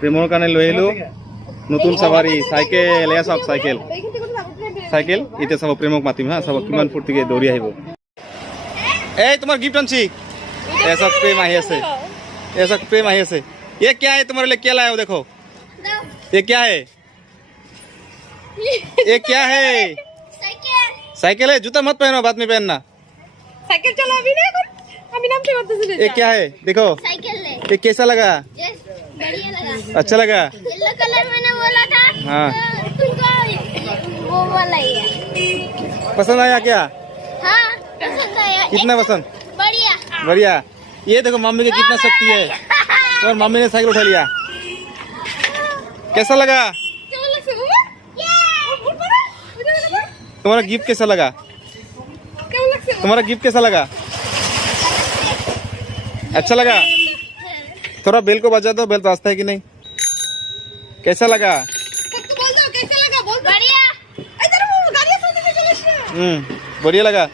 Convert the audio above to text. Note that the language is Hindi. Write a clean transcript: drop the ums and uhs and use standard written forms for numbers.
প্ৰেমৰ কাৰণে লৈ আহিলোঁ নতুন চাৱাৰী চাইকেল। এয়া চাওক চাইকেল চাইকেল। এতিয়া চাব প্ৰেমক মাতিম হা, চাব কিমান ফূৰ্তিকে দৌৰি আহিব। এই তোমাৰ গিফ্ট আনছি। এয়া চাওক প্ৰেম আহি আছে, এয়া চাওক প্ৰেম আহি আছে। ये क्या है तुम्हारे लिए, क्या लाया हो देखो। ये क्या है, ये क्या है? साइकिल है। जूता मत पहनो, बाद में पहनना। साइकिल चला अभी नहीं कर, अभी नाम से बात से। ये क्या है देखो, साइकिल है। ये कैसा लगा? बढ़िया लगा। अच्छा लगा? येलो कलर मैंने बोला था। हाँ। तुमको वो वाला ही है। पसंद आया क्या? हाँ पसंद आया। कितना पसंद? बढ़िया। बढ़िया। ये देखो मम्मी की कितना शक्ति है, और मम्मी ने साइकिल उठा लिया। कैसा लगा तुम्हारा गिफ्ट? कैसा लगा तुम्हारा गिफ्ट? कैसा लगा? अच्छा लगा? थोड़ा बेल को बजा दो, बेल तो वाजता है कि नहीं? कैसा लगा? बोल दो कैसे लगा, बोल दो। बढ़िया। इधर वो गाड़ी से चले। बढ़िया लगा।